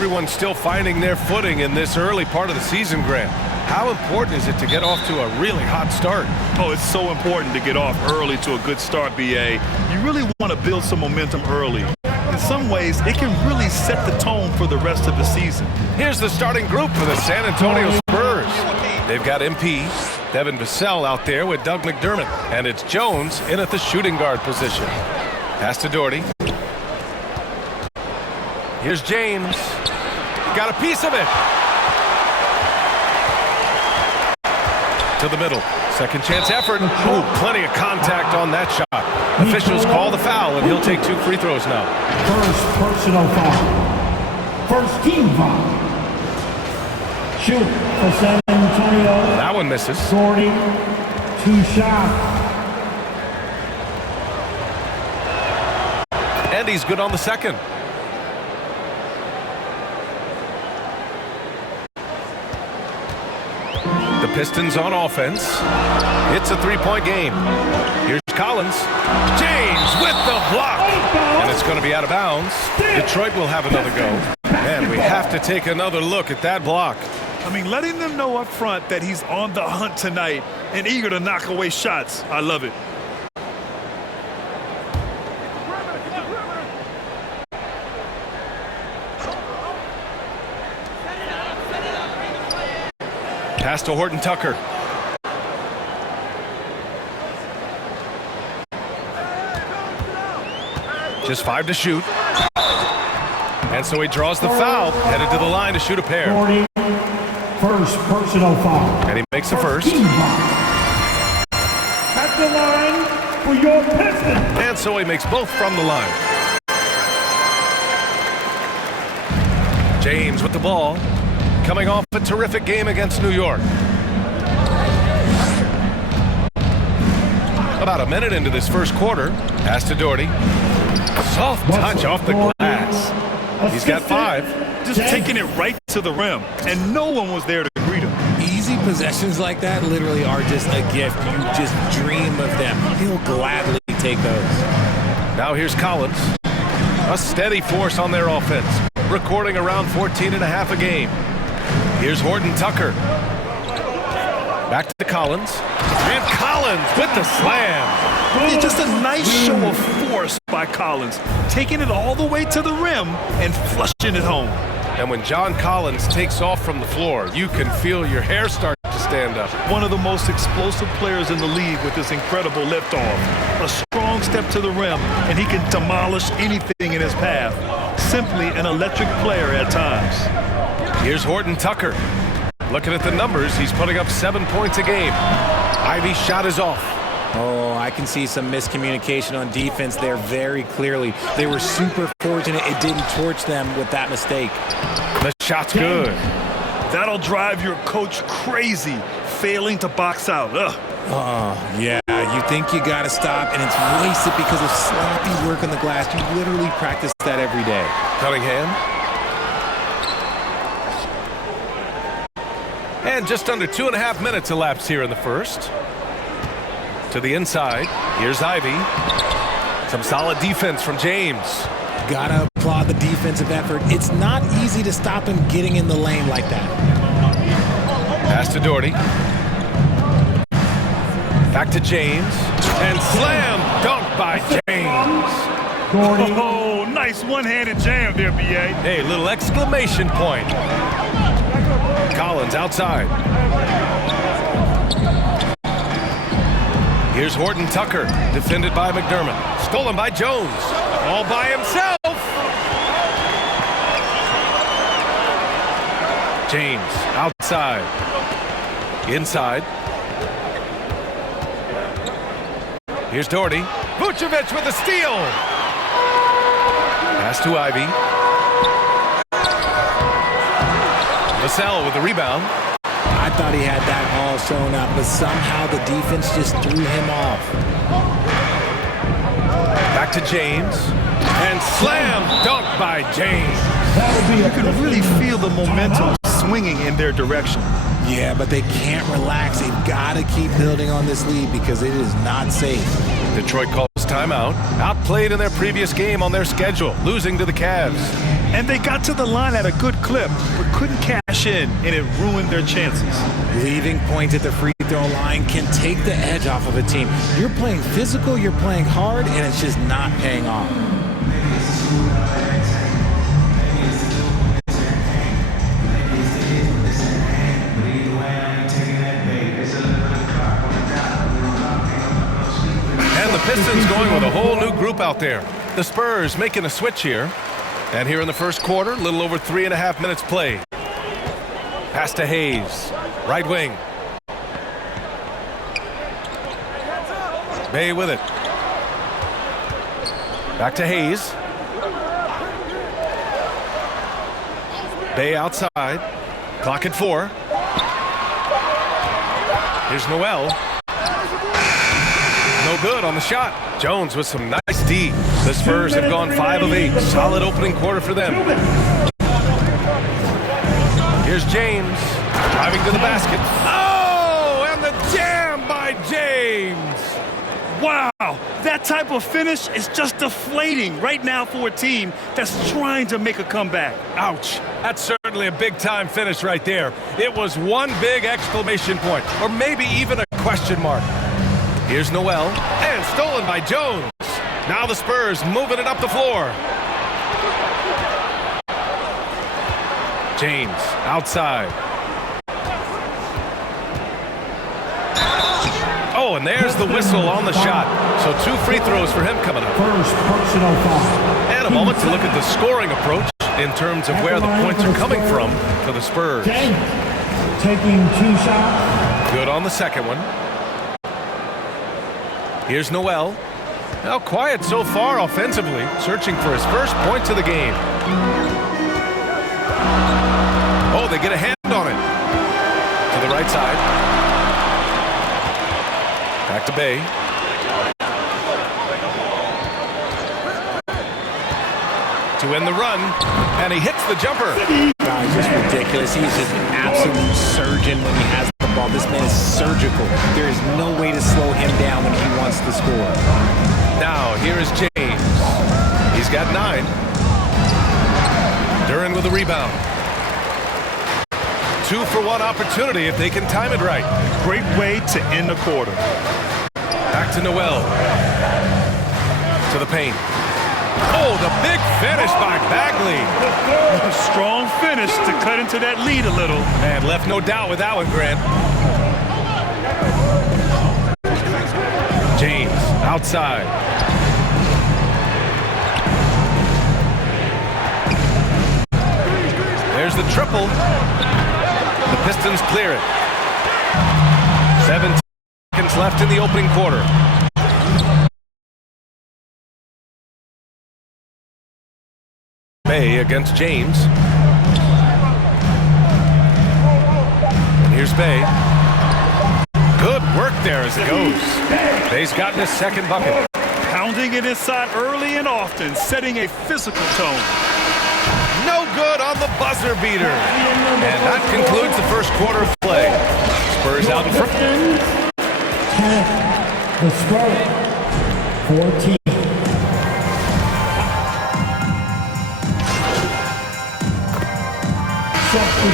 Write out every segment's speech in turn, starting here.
Everyone's still finding their footing in this early part of the season, Grant. How important is it to get off to a really hot start? Oh, it's so important to get off early to a good start, BA. You really want to build some momentum early. In some ways, it can really set the tone for the rest of the season. Here's the starting group for the San Antonio Spurs. They've got MP, Devin Vassell out there with Doug McDermott, and it's Jones in at the shooting guard position. Pass to Doherty. Here's James. Got a piece of it. To the middle. Second chance effort. Ooh, plenty of contact on that shot. Officials call the foul, and he'll take 2 free throws now. First personal foul. First team foul. Shoot for San Antonio. That one misses. Doherty, 2 shots. And he's good on the second. The Pistons on offense. It's a 3-point game. Here's Collins. James with the block. And it's going to be out of bounds. Detroit will have another go. And we have to take another look at that block. I mean, letting them know up front that he's on the hunt tonight and eager to knock away shots. I love it. Pass to Horton Tucker. Just 5 to shoot. And so he draws the foul, headed to the line to shoot a pair. First personal foul. And he makes the first. At the line for your Pistons. And so he makes both from the line. James with the ball. Coming off a terrific game against New York. About a minute into this first quarter. Pass to Doherty. Soft touch off the glass. He's got 5. Just taking it right to the rim, and no one was there to greet him. Easy possessions like that literally are just a gift. You just dream of them. He'll gladly take those. Now here's Collins. A steady force on their offense. Recording around 14.5 a game. Here's Horton Tucker. Back to Collins. And Collins with the slam. It's just a nice show of force by Collins, taking it all the way to the rim and flushing it home. And when John Collins takes off from the floor, you can feel your hair start to stand up. One of the most explosive players in the league with this incredible liftoff. A strong step to the rim, and he can demolish anything in his path. Simply an electric player at times. Here's Horton Tucker. Looking at the numbers, he's putting up 7 points a game. Ivy's shot is off. Oh, I can see some miscommunication on defense there very clearly. They were super fortunate it didn't torch them with that mistake. The shot's good. That'll drive your coach crazy, failing to box out. Yeah, you think you got to stop, and it's wasted because of sloppy work on the glass. You literally practice that every day. Cunningham. And just under 2.5 minutes elapsed here in the first. To the inside. Here's Ivy. Some solid defense from James. Gotta applaud the defensive effort. It's not easy to stop him getting in the lane like that. Pass to Doherty. Back to James. And slam dunk by James. Oh, nice one-handed jam there, B.A. Hey, little exclamation point. Collins outside. Here's Horton Tucker, defended by McDermott. Stolen by Jones. All by himself. James outside. Inside. Here's Doherty. Vucevic with a steal. Pass to Ivy. Vassell with the rebound. I thought he had that all sewn up, but somehow the defense just threw him off. Back to James. And slam dunk by James. You can really feel the momentum swinging in their direction. Yeah, but they can't relax. They've got to keep building on this lead because it is not safe. Detroit calls timeout. Outplayed in their previous game on their schedule, losing to the Cavs. And they got to the line at a good clip, but couldn't cash in, and it ruined their chances. Leaving points at the free throw line can take the edge off of a team. You're playing physical, you're playing hard, and it's just not paying off. And the Pistons going with a whole new group out there. The Spurs making a switch here. And here in the first quarter, a little over 3.5 minutes played. Pass to Hayes, right wing. Bay with it. Back to Hayes. Bay outside. Clock at 4. Here's Noel. No good on the shot. Jones with some nice D. The Spurs have gone 5 of 8. Solid opening quarter for them. Here's James driving to the basket. Oh, and the jam by James. Wow, that type of finish is just deflating right now for a team that's trying to make a comeback. Ouch. That's certainly a big-time finish right there. It was one big exclamation point, or maybe even a question mark. Here's Noel, and stolen by Jones. Now the Spurs moving it up the floor. James outside. Oh, and there's the whistle on the shot. So 2 free throws for him coming up. First personal foul. And a moment to look at the scoring approach in terms of where the points are coming from for the Spurs. James taking 2 shots. Good on the second one. Here's Noel. Now quiet so far offensively, searching for his first points of the game. Oh, they get a hand on it. To the right side. Back to Bay. To end the run, and he hits the jumper. It's just ridiculous. He's just an absolute surgeon when he has the ball. This man is surgical. There is no way to slow him down when he wants to score. Now, here is James. He's got 9. Duren with the rebound. 2-for-1 opportunity if they can time it right. Great way to end the quarter. Back to Noel. To the paint. Oh, the big finish by Bagley. A strong finish to cut into that lead a little. And left no doubt with that one, Grant. James outside. There's the triple. The Pistons clear it. 7 seconds left in the opening quarter. Bay against James. Here's Bay. Good work there as it goes. Bay's gotten his second bucket. Pounding it inside early and often, setting a physical tone. No good on the buzzer beater. And that concludes the first quarter of play. Spurs out in front. 10. The Spurs 14.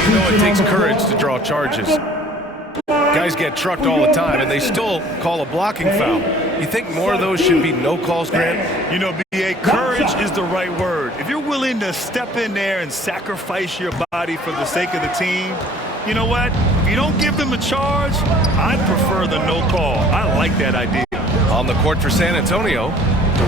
You know it takes courage to draw charges. Guys get trucked all the time, and they still call a blocking foul. You think more of those should be no calls, Grant? You know, B.A., courage is the right word. If you're willing to step in there and sacrifice your body for the sake of the team, you know what? If you don't give them a charge, I'd prefer the no call. I like that idea. On the court for San Antonio,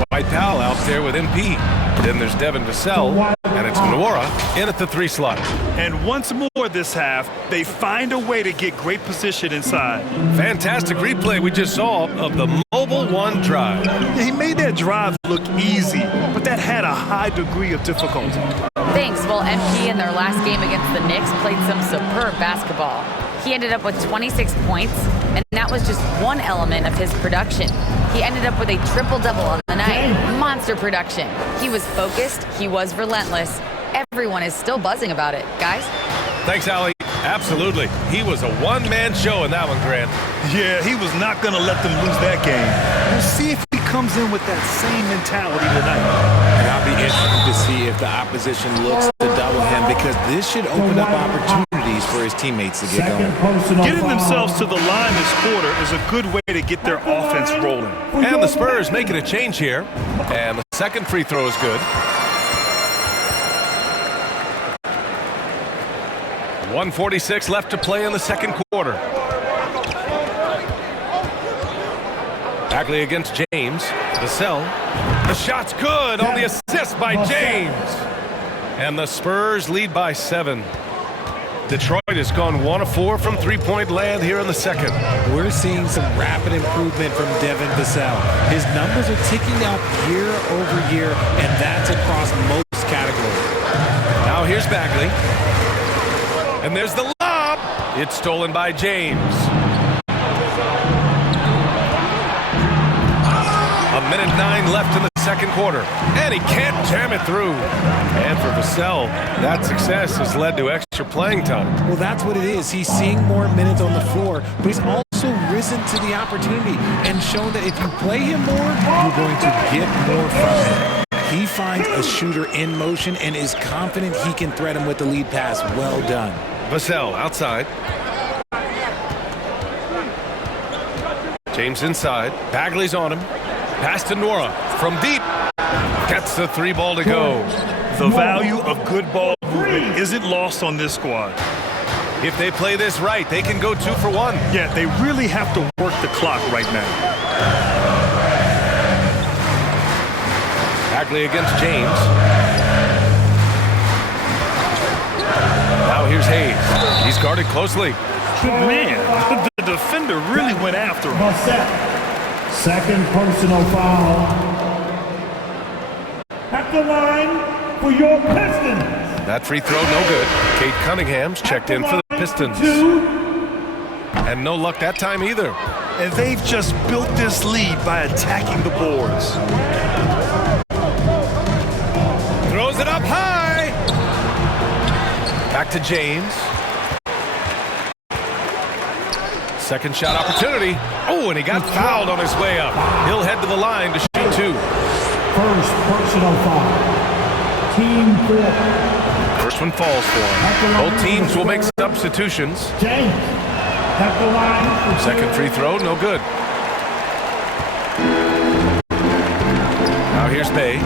Dwight Powell out there with MP. Then there's Devin Vassell, and it's Nwora in at the 3 slot. And once more this half, they find a way to get great position inside. Fantastic replay we just saw of the mobile 1 drive. Yeah, he made that drive look easy, but that had a high degree of difficulty. Thanks. Well, MP in their last game against the Knicks played some superb basketball. He ended up with 26 points, and that was just one element of his production. He ended up with a triple-double on the night. Monster production. He was focused. He was relentless. Everyone is still buzzing about it. Guys? Thanks, Allie. Absolutely. He was a one-man show in that one, Grant. Yeah, he was not going to let them lose that game. We'll see if he comes in with that same mentality tonight. And I'll be interested to see if the opposition looks to double him, because this should open up opportunities for his teammates to get going. Getting themselves to the line this quarter is a good way to get their offense rolling. And the Spurs making a change here. And the second free throw is good. 1:46 left to play in the second quarter. Bagley against James. Vassell. The shot's good on the assist by James. And the Spurs lead by 7. Detroit has gone 1 of 4 from three-point land here in the second. We're seeing some rapid improvement from Devin Vassell. His numbers are ticking up year over year, and that's across most categories. Now here's Bagley. And there's the lob. It's stolen by James. 1:09 left in the second quarter. And he can't jam it through. And for Vassell, that success has led to extra playing time. Well, that's what it is. He's seeing more minutes on the floor, but he's also risen to the opportunity and shown that if you play him more, you're going to get more from him. He finds a shooter in motion and is confident he can thread him with the lead pass. Well done. Vassell outside. James inside. Bagley's on him. Pass to Nora from deep. Gets the 3 ball to go. The value of good ball movement isn't lost on this squad. If they play this right, they can go 2 for 1. Yeah, they really have to work the clock right now. Bagley against James. Now here's Hayes. He's guarded closely. Man, the defender really went after him. Second personal foul. At the line for your Pistons. That free throw no good. Kate Cunningham's checked in for the Pistons. And no luck that time either. And they've just built this lead by attacking the boards. Throws it up high. Back to James. Second shot opportunity. Oh, and he got fouled on his way up. He'll head to the line to shoot 2. First personal foul. Team 4. First one falls for him. Both teams will make substitutions. James. At the line. Second free throw, no good. Now here's Bay.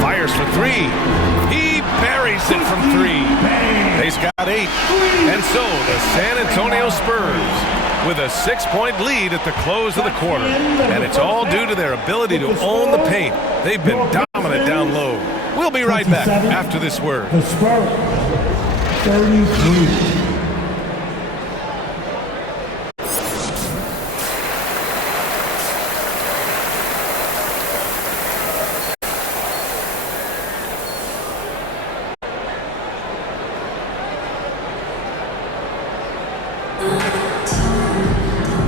Fires for 3. He buries it from 3. Bay's got 8. And so the San Antonio Spurs with a 6-point lead at the close of the quarter. And it's all due to their ability to own the paint. They've been dominant down low. We'll be right back after this word. The Spurs. 33.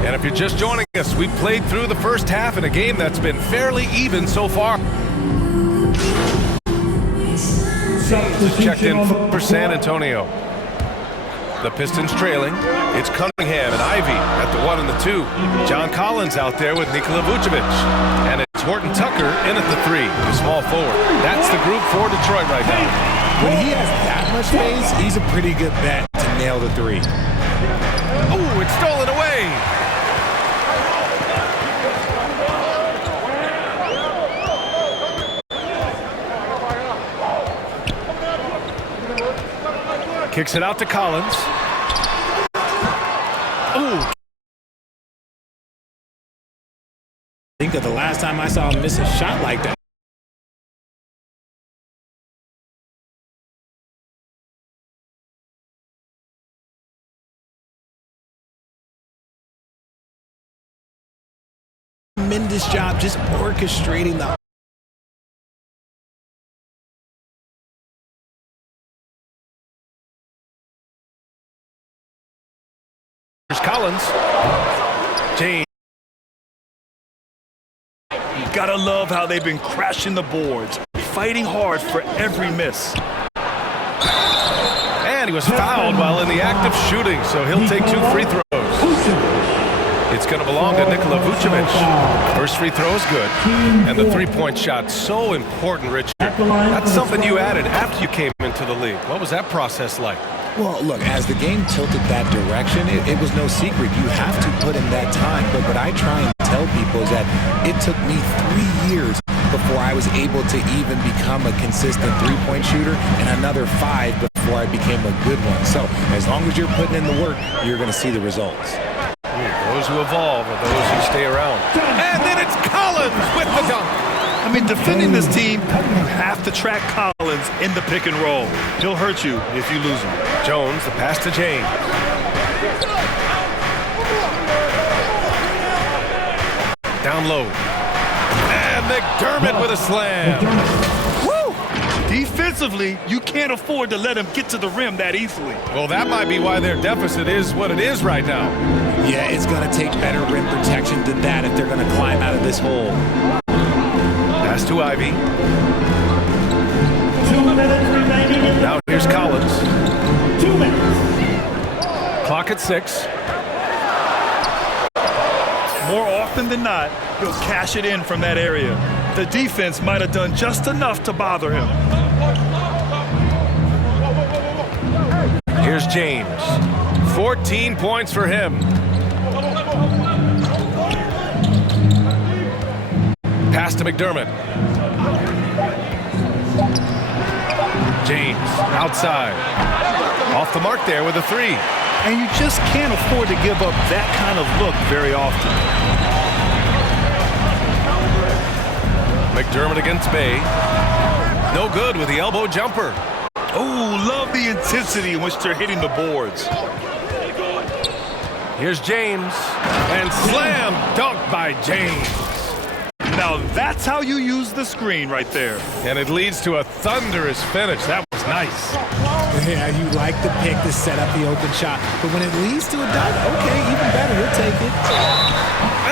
And if you're just joining us, we've played through the first half in a game that's been fairly even so far. Checked in for San Antonio. The Pistons trailing. It's Cunningham and Ivy at the 1 and the 2. John Collins out there with Nikola Vucevic. And it's Horton Tucker in at the 3, the small forward. That's the group for Detroit right now. When he has that much space, he's a pretty good bet to nail the 3. Oh, it's stolen away. Kicks it out to Collins. Ooh. Think of the last time I saw him miss a shot like that. Tremendous job just orchestrating the Collins. James. You gotta love how they've been crashing the boards, fighting hard for every miss. And he was fouled while in the act of shooting, so he'll take 2 free throws. It's going to belong to Nikola Vucevic. First free throw is good. And the three-point shot, so important, Richard. That's something you added after you came into the league. What was that process like? Well, look, as the game tilted that direction, it was no secret. You have to put in that time. But what I try and tell people is that it took me 3 years before I was able to even become a consistent three-point shooter, and another 5 before I became a good one. So as long as you're putting in the work, you're going to see the results. Those who evolve are those who stay around. And then it's Collins with the dunk. I mean, defending this team, you have to track Collins in the pick and roll. He'll hurt you if you lose him. Jones, the pass to James. Down low. And McDermott with a slam. Woo! Defensively, you can't afford to let him get to the rim that easily. Well, that might be why their deficit is what it is right now. Yeah, it's going to take better rim protection than that if they're going to climb out of this hole. Pass to Ivy. 2 minutes remaining in the Now here's Collins. 2 minutes. Clock at 6. More often than not, he'll cash it in from that area. The defense might have done just enough to bother him. Here's James. 14 points for him. Pass to McDermott. James outside. Off the mark there with a 3. And you just can't afford to give up that kind of look very often. McDermott against Bay. No good with the elbow jumper. Oh, love the intensity in which they're hitting the boards. Here's James. And slam dunk by James. Now that's how you use the screen right there. And it leads to a thunderous finish. That was nice. Yeah, you like the pick to set up the open shot. But when it leads to a dunk, okay, even better, he'll take it.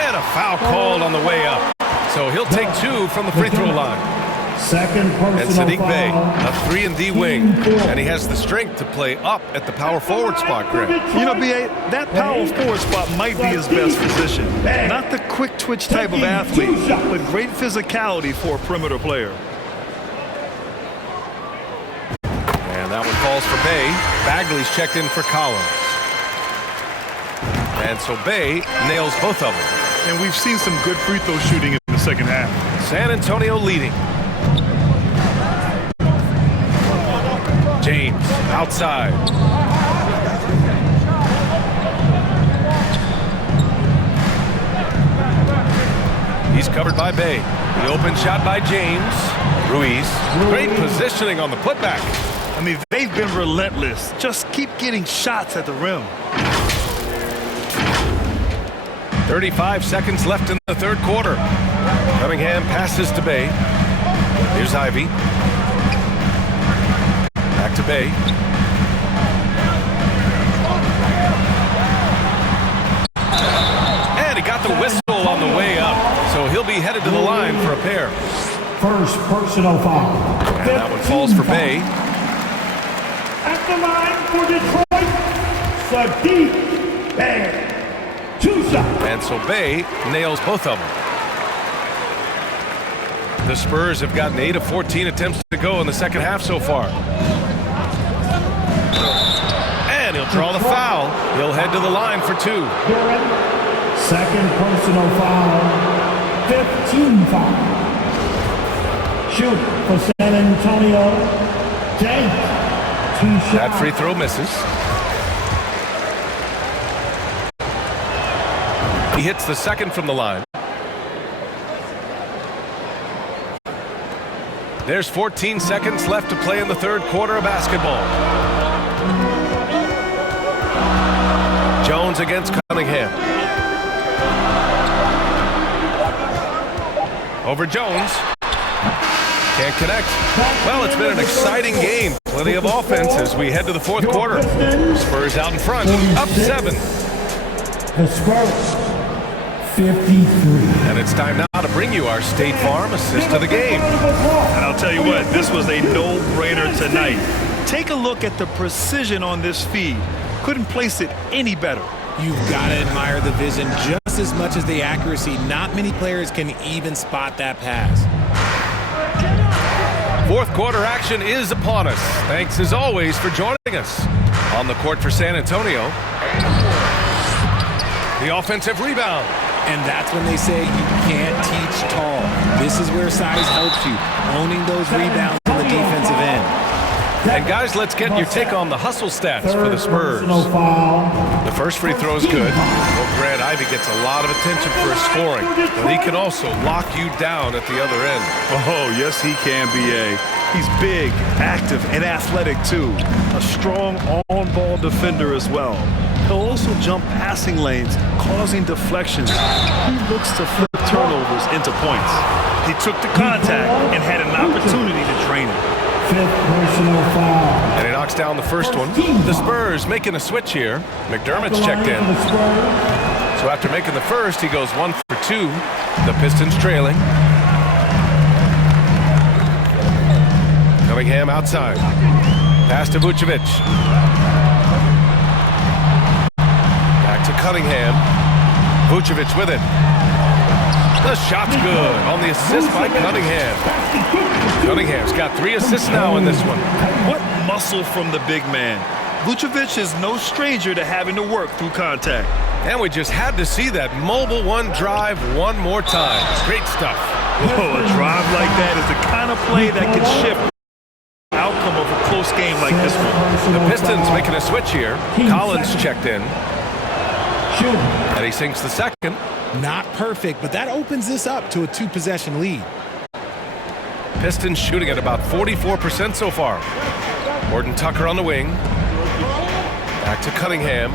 And a foul called on the way up. So he'll take 2 from the free throw line. Second And personal Sadiq Bey, foul. a 3-and-D wing. And he has the strength to play up at the power forward spot, Greg. You know, B.A., that power forward spot might be his best position. Not the quick twitch type of athlete, but great physicality for a perimeter player. And that one falls for Bey. Bagley's checked in for Collins. And so Bey nails both of them. And we've seen some good free throw shooting in the second half. San Antonio leading. James outside. He's covered by Bey. The open shot by James. Ruiz. Great positioning on the putback. I mean, they've been relentless. Just keep getting shots at the rim. 35 seconds left in the third quarter. Cunningham passes to Bey. Here's Ivy. Back to Bey. And he got the whistle on the way up. So he'll be headed to the line for a pair. First personal foul. And that one falls for Bey. At the line for Detroit, Sadiq Bey. 2 shots. And so Bey nails both of them. The Spurs have gotten 8 of 14 attempts to go in the second half so far. And he'll draw the foul. He'll head to the line for 2. Second personal foul. 15 foul. Shoot for San Antonio. James. 2 shots. That free throw misses. He hits the second from the line. There's 14 seconds left to play in the third quarter of basketball. Jones against Cunningham. Over Jones. Can't connect. Well, it's been an exciting game. Plenty of offense as we head to the fourth quarter. Spurs out in front, up 7. The Spurs. 53. And it's time now to bring you our State Farm assist of the game. And I'll tell you what, this was a no-brainer tonight. Take a look at the precision on this feed. Couldn't place it any better. You've got to admire the vision just just as much as the accuracy. Not many players can even spot that pass. Fourth quarter action is upon us. Thanks as always for joining us. On the court for San Antonio, the offensive rebound. And that's when they say you can't teach tall. This is where size helps you, owning those rebounds on the defensive end. And guys, let's get your take on the hustle stats for the Spurs. The first free throw is good. Well, Grant Ivey gets a lot of attention for his scoring, but he can also lock you down at the other end. Oh, yes, he can, B.A. He's big, active, and athletic, too. A strong on-ball defender as well. He'll also jump passing lanes, causing deflections. He looks to flip turnovers into points. He took the contact and had an opportunity to drain it. Fifth personal foul. And he knocks down the first one. The Spurs making a switch here. McDermott's checked in. So after making the first, he goes 1 for 2. The Pistons trailing. Cunningham outside. Pass to Vucevic. Back to Cunningham. Vucevic with it. The shot's good on the assist by Cunningham. Cunningham's got 3 assists now in this one. What muscle from the big man. Vucevic is no stranger to having to work through contact. And we just had to see that mobile one drive one more time. Great stuff. Oh, a drive like that is the kind of play that can shift the outcome of a close game like this one. The Pistons making a switch here. Collins checked in. And he sinks the second. Not perfect, but that opens this up to a 2-possession lead. Pistons shooting at about 44% so far. Gordon Tucker on the wing. Back to Cunningham.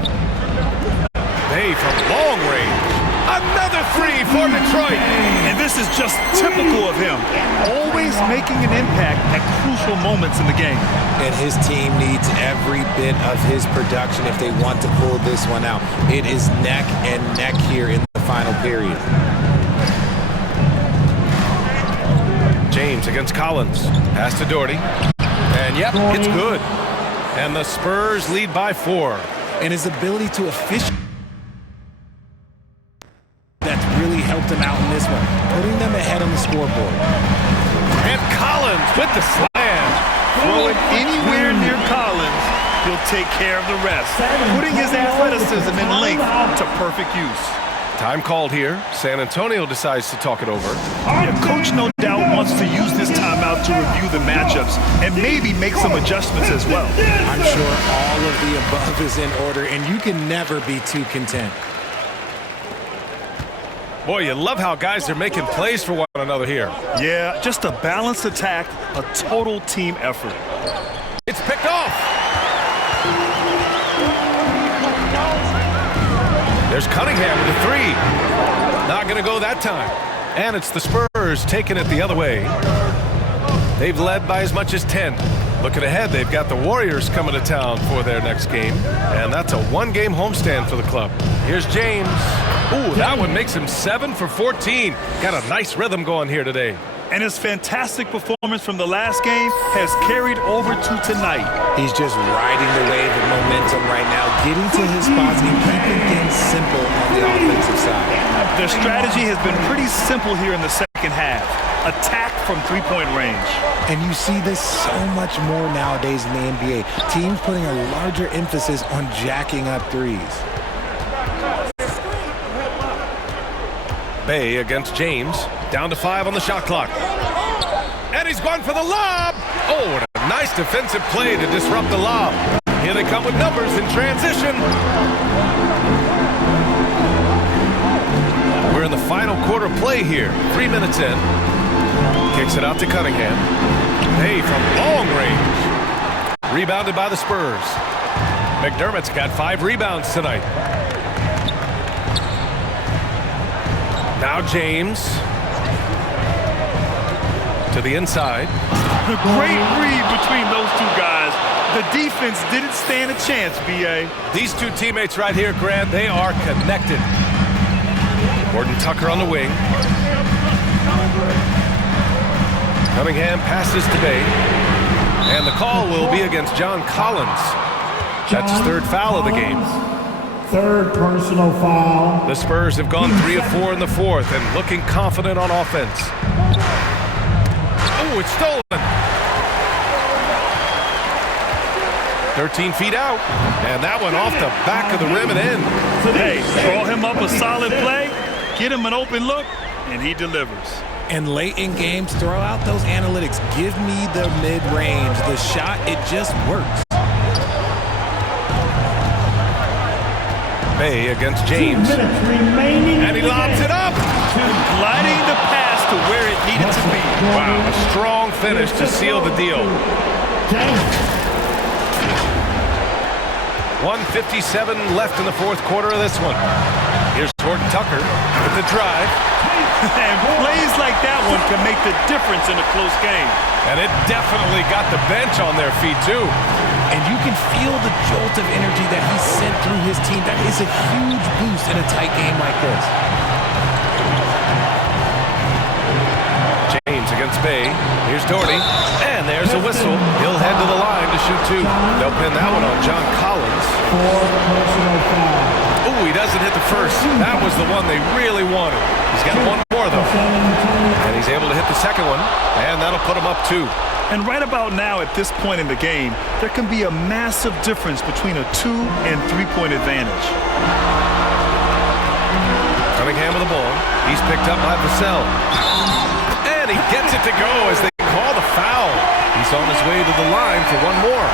Bay from long range. Another 3 for Detroit. And this is just typical of him. Always making an impact at crucial moments in the game. And his team needs every bit of his production if they want to pull this one out. It is neck and neck here in the final period. James against Collins. Pass to Doherty. And yep, it's good. And the Spurs lead by 4. And his ability to officiate, that's really helped him out in this one, putting them ahead on the scoreboard. And Collins with the slam. Throw it anywhere near Collins, he'll take care of the rest, putting his athleticism and length to perfect use. Time called here. San Antonio decides to talk it over. Yeah, Coach no doubt wants to use this timeout to review the matchups and maybe make some adjustments as well. I'm sure all of the above is in order, and you can never be too content. Boy, you love how guys are making plays for one another here. Yeah, just a balanced attack, a total team effort. It's picked off. There's Cunningham with a 3. Not going to go that time. And it's the Spurs taking it the other way. They've led by as much as 10. Looking ahead, they've got the Warriors coming to town for their next game. And that's a 1-game homestand for the club. Here's James. Ooh, that one makes him 7 for 14. Got a nice rhythm going here today. And his fantastic performance from the last game has carried over to tonight. He's just riding the wave of momentum right now, getting to his spots and keeping things simple on the offensive side. Their strategy has been pretty simple here in the second half. Attack from three-point range. And you see this so much more nowadays in the NBA. Teams putting a larger emphasis on jacking up threes. Bay against James. Down to 5 on the shot clock. And he's gone for the lob. Oh, and a nice defensive play to disrupt the lob. Here they come with numbers in transition. We're in the final quarter play here. 3 minutes in. Kicks it out to Cunningham. Bay from long range. Rebounded by the Spurs. McDermott's got 5 rebounds tonight. Now James to the inside. A great read between those two guys. The defense didn't stand a chance, B.A. These two teammates right here, Grant, they are connected. Gordon Tucker on the wing. Cunningham passes to Bay. And the call will be against John Collins. That's his 3rd foul of the game. Third personal foul. The Spurs have gone 3 of 4 in the fourth and looking confident on offense. Oh, it's stolen. 13 feet out, and that one off the back of the rim and in. Hey, draw him up a solid play, get him an open look, and he delivers. And late in games, throw out those analytics. Give me the mid-range. The shot, it just works. Bay against James. 2 minutes remaining. And he lobs it up. Gliding the pass to where it needed to be. Wow, a strong finish to seal the deal. James. 1:57 left in the fourth quarter of this one. Here's Horton Tucker with the drive. And plays like that one can make the difference in a close game. And it definitely got the bench on their feet, too. And you can feel the jolt of energy that he sent through his team. That is a huge boost in a tight game like this. James against Bay. Here's Doherty. And there's a whistle. He'll head to the line to shoot two. They'll pin that one on John Collins. 4 personal foul. Oh, he doesn't hit the first. That was the one they really wanted. He's got one more, though. And he's able to hit the second one. And that'll put him up 2. And right about now, at this point in the game, there can be a massive difference between a 2- and 3-point advantage. Cunningham with the ball. He's picked up by Vassell. And he gets it to go as they call the foul. He's on his way to the line for one more.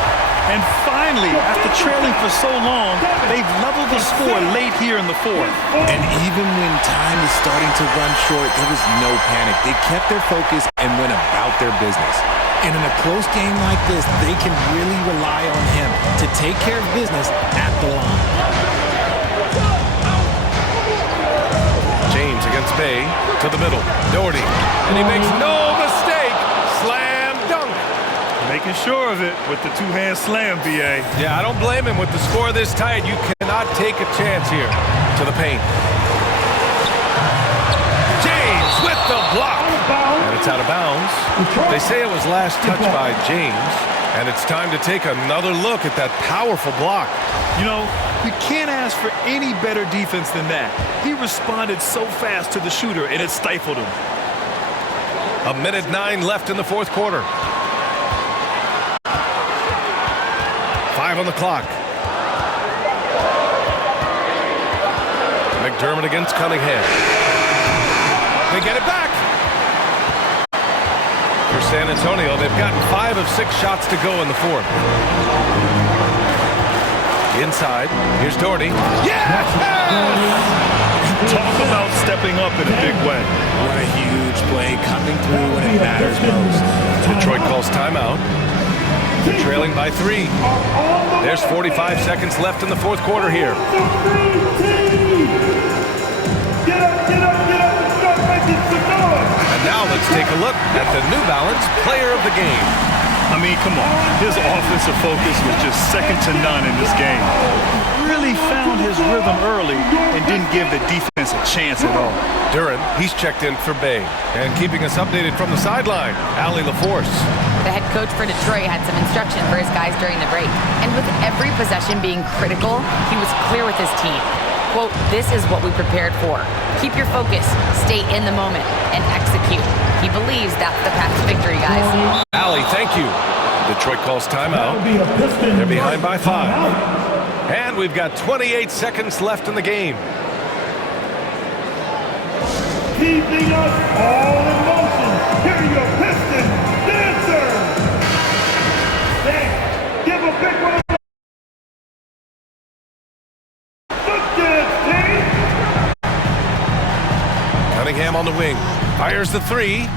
And finally, after trailing for so long, they've leveled the score late here in the fourth. And even when time is starting to run short, there was no panic. They kept their focus and went about their business. And in a close game like this, they can really rely on him to take care of business at the line. James against Bay to the middle. Doherty. And he makes no mistake. Slam dunk. Making sure of it with the two-hand slam, B.A. Yeah, I don't blame him with the score this tight. You cannot take a chance here. To the paint. James with the block. And it's out of bounds. They say it was last touched by James. And it's time to take another look at that powerful block. You know, you can't ask for any better defense than that. He responded so fast to the shooter, and it stifled him. 1:09 left in the fourth quarter. 5 on the clock. McDermott against Cunningham. They get it back. For San Antonio, they've gotten 5 of 6 shots to go in the fourth. Inside, here's Doherty. Yeah! Talk about stepping up in a big way. What a huge play coming through when it matters most. Detroit calls timeout. They're trailing by 3. There's 45 seconds left in the fourth quarter here. And now let's take a look at the New Balance Player of the Game. I mean, come on. His offensive focus was just second to none in this game. Really found his rhythm early and didn't give the defense a chance at all. Duran, he's checked in for Bay. And keeping us updated from the sideline, Allie LaForce. The head coach for Detroit had some instruction for his guys during the break. And with every possession being critical, he was clear with his team. Quote, "This is what we prepared for. Keep your focus, stay in the moment, and execute." He believes that's the path to victory, guys. Allie, thank you. Detroit calls timeout. They're behind by 5. And we've got 28 seconds left in the game. Keeping us all in motion. Here are your Pistons dancers. Dance. Give a big round. Cunningham on the wing. Fires the 3.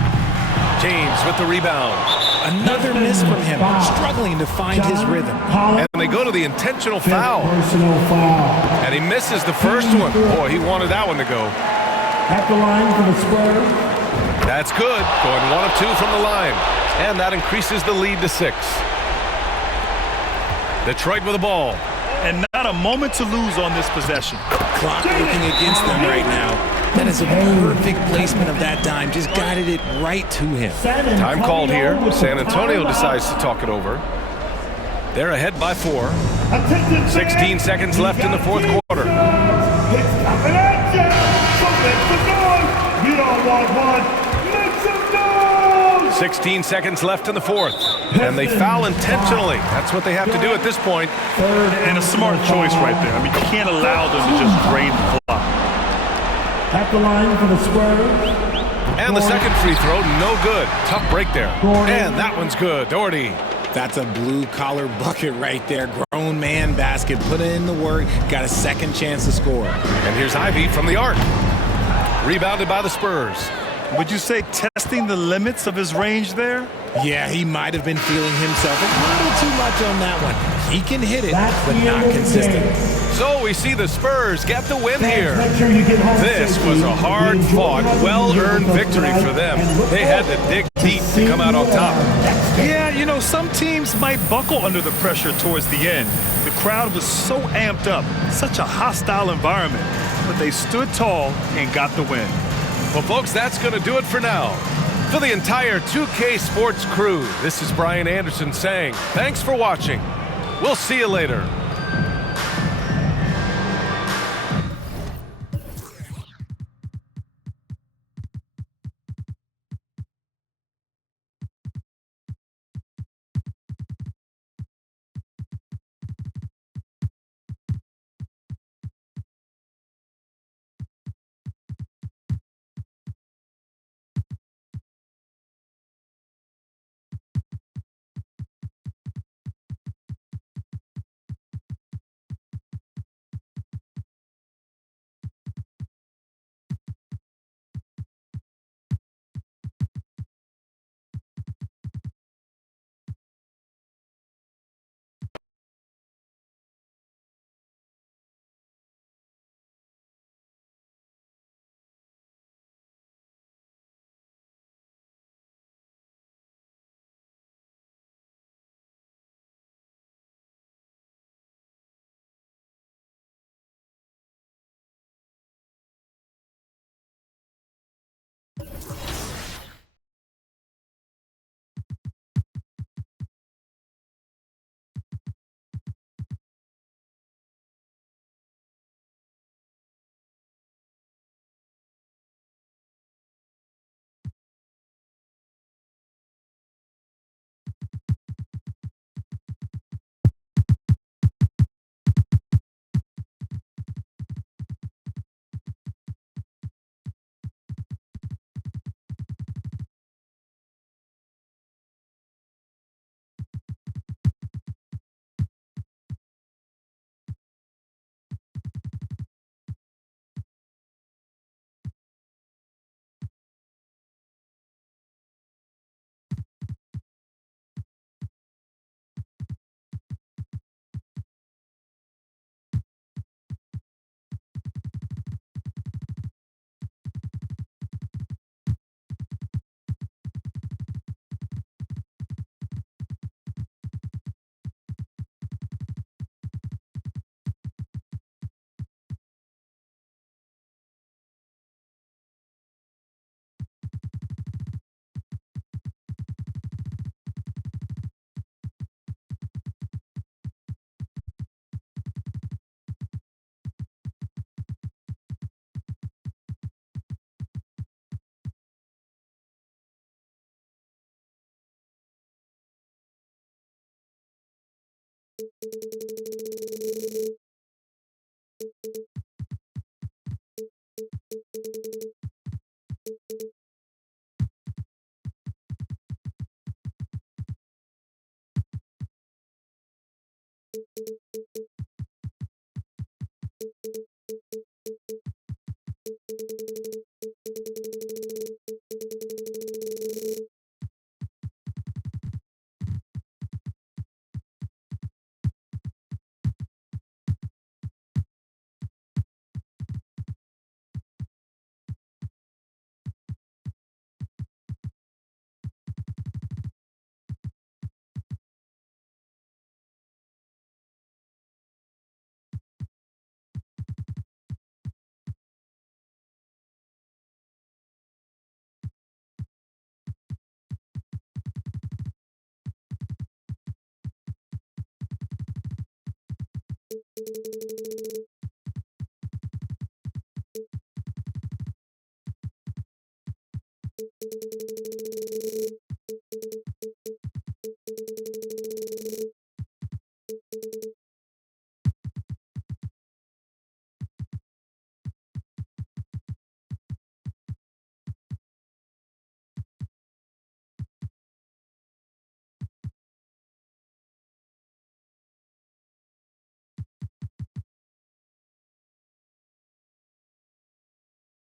James with the rebound. Another miss from him, struggling to find his rhythm. And they go to the intentional foul. Personal foul. And he misses the first one. Boy, he wanted that one to go. At the line for the Spurs. That's good. Going 1 of 2 from the line. And that increases the lead to 6. Detroit with the ball. And not a moment to lose on this possession. Clock working against them right now. That is a perfect placement of that dime. Just guided it right to him. Time called here. San Antonio decides to talk it over. They're ahead by 4. Attention, 16 seconds left in the fourth quarter. It's coming at you. So make some noise. You don't want one. Make some noise. 16 seconds left in the fourth. And they foul intentionally. That's what they have to do at this point. And a smart choice right there. I mean, you can't allow them to just drain the clock. At the line for the Spurs. And the second free throw, no good. Tough break there. And that one's good. Doherty. That's a blue-collar bucket right there. Grown man basket. Put in the work. Got a second chance to score. And here's Ivy from the arc. Rebounded by the Spurs. Would you say testing the limits of his range there? Yeah, he might have been feeling himself a little too much on that one. He can hit it, but not consistent. So we see the Spurs get the win here. Make sure you get home This safely. was a hard-fought, well-earned victory for them. They had to dig deep to come out on top. Yeah, you know, some teams might buckle under the pressure towards the end. The crowd was so amped up, such a hostile environment, but they stood tall and got the win. Well, folks, that's going to do it for now. For the entire 2K Sports crew, this is Brian Anderson saying thanks for watching. We'll see you later.